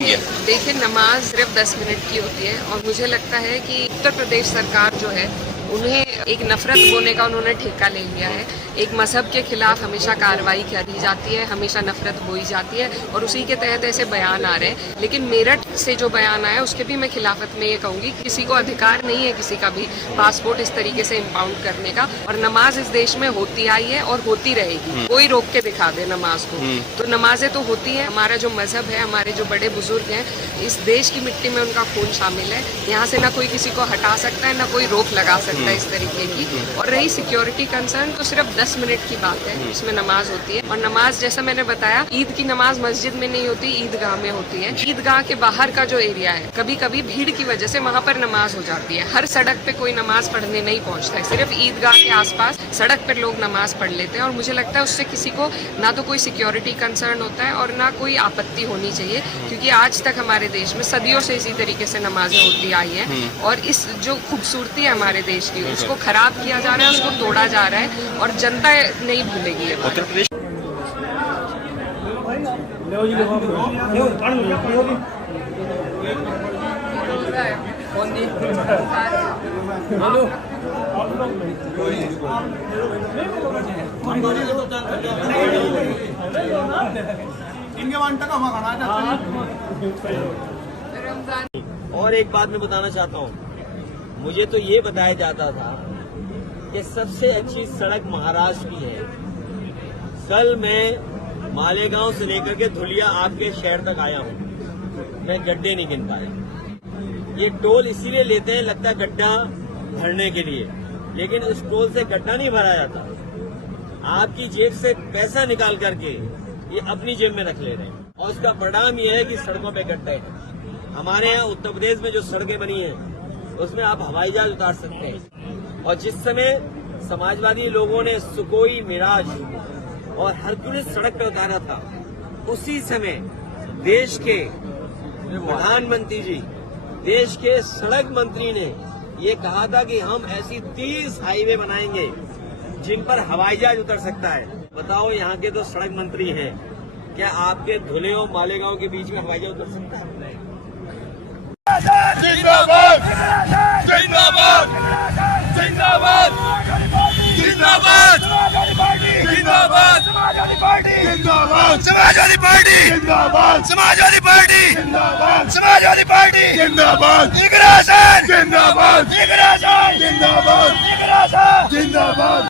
देखिए, नमाज सिर्फ 10 मिनट की होती है और मुझे लगता है कि उत्तर प्रदेश सरकार जो है उन्हें एक नफरत बोने का उन्होंने ठेका ले लिया है। एक मजहब के खिलाफ हमेशा कार्रवाई करी जाती है, हमेशा नफरत बोई जाती है और उसी के तहत ऐसे बयान आ रहे हैं। लेकिन मेरठ से जो बयान आया उसके भी मैं खिलाफत में ये कहूँगी, किसी को अधिकार नहीं है किसी का भी पासपोर्ट इस तरीके से इम्पाउंड करने का। और नमाज इस देश में होती आई है और होती रहेगी, कोई रोक के दिखा दे नमाज को। तो नमाजें तो होती है, हमारा जो मजहब है, हमारे जो बड़े बुजुर्ग हैं, इस देश की मिट्टी में उनका खून शामिल है। यहाँ से ना कोई किसी को हटा सकता है, ना कोई रोक लगा सकता है इस तरीके की। और रही सिक्योरिटी कंसर्न, तो सिर्फ 10 मिनट की बात है इसमें नमाज होती है। और नमाज जैसा मैंने बताया, ईद की नमाज मस्जिद में नहीं होती, ईदगाह में होती है। ईदगाह के बाहर का जो एरिया है, कभी कभी भीड़ की वजह से वहाँ पर नमाज हो जाती है। हर सड़क पे कोई नमाज पढ़ने नहीं पहुँचता है, सिर्फ ईदगाह के आसपास सड़क पर लोग नमाज पढ़ लेते हैं। और मुझे लगता है उससे किसी को ना तो कोई सिक्योरिटी कंसर्न होता है और ना कोई आपत्ति होनी चाहिए, क्योंकि आज तक हमारे देश में सदियों से इसी तरीके से नमाजें होती आई हैं। और इस जो खूबसूरती है हमारे देश की, उसको खराब किया जा रहा है, उसको तोड़ा जा रहा है और जनता नहीं भूलेगी। उत्तर प्रदेश और एक बात मैं बताना चाहता हूँ, मुझे तो ये बताया जाता था कि सबसे अच्छी सड़क महाराष्ट्र की है। कल मैं मालेगांव से लेकर के धुलिया आपके शहर तक आया हूँ, मैं गड्ढे नहीं गिन पाया। ये टोल इसीलिए लेते हैं, लगता है गड्ढा भरने के लिए, लेकिन उस टोल से गड्ढा नहीं भरा जाता। आपकी जेब से पैसा निकाल करके ये अपनी जेब में रख ले रहे हैं और उसका परिणाम ये है कि सड़कों पे गड्ढे हैं। हमारे यहाँ उत्तर प्रदेश में जो सड़कें बनी हैं उसमें आप हवाई जहाज उतार सकते हैं। और जिस समय समाजवादी लोगों ने सुकोई, मिराज और हरक्यूलिस सड़क पर उतारा था, उसी समय देश के प्रधानमंत्री जी, देश के सड़क मंत्री ने ये कहा था कि हम ऐसी 30 हाईवे बनाएंगे जिन पर हवाई जहाज उतर सकता है। बताओ, यहाँ के तो सड़क मंत्री हैं, क्या आपके धुले और मालेगांव के बीच में हवाई जहाज उतर सकता है? जिंदाबाद जिंदाबाद जिंदाबाद जिंदाबाद जिंदाबाद समाजवादी पार्टी जिंदाबाद समाजवादी पार्टी जिंदाबाद समाजवादी पार्टी जिंदाबाद समाजवादी पार्टी जिंदाबाद जिंदाबाद जिंदाबाद जिंदाबाद जिंदाबाद जिंदाबाद